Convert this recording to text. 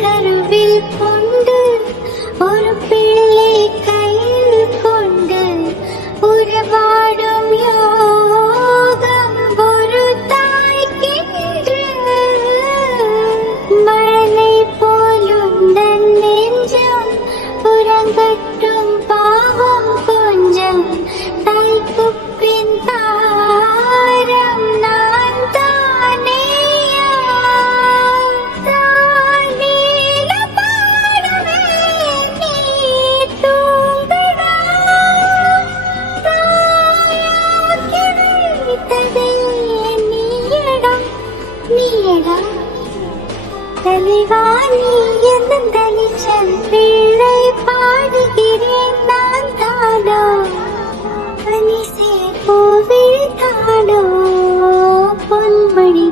கருவில் கொண்டு ஒரு பிள்ளை கையில் கொண்டு உறவாடும் யோகம் ஒரு தாய்க்கின்று. மழலை போலும் தன் நெஞ்சம் உறங்கட்டும் பாவம் கொஞ்சம். தாய்க்கு பின் தாரம் நான் தானேயா. தானேல பாடுவேன் நீ தூங்கடா. தாயாக்கி வைத்ததே நீயடா நீயடா. தலைவா நீ எந்தன் தனிச்சன் பிள்ளை பாடுகிறேன் நான் தானோ. பனி சேர் பூவில் தானோ பொன்மணி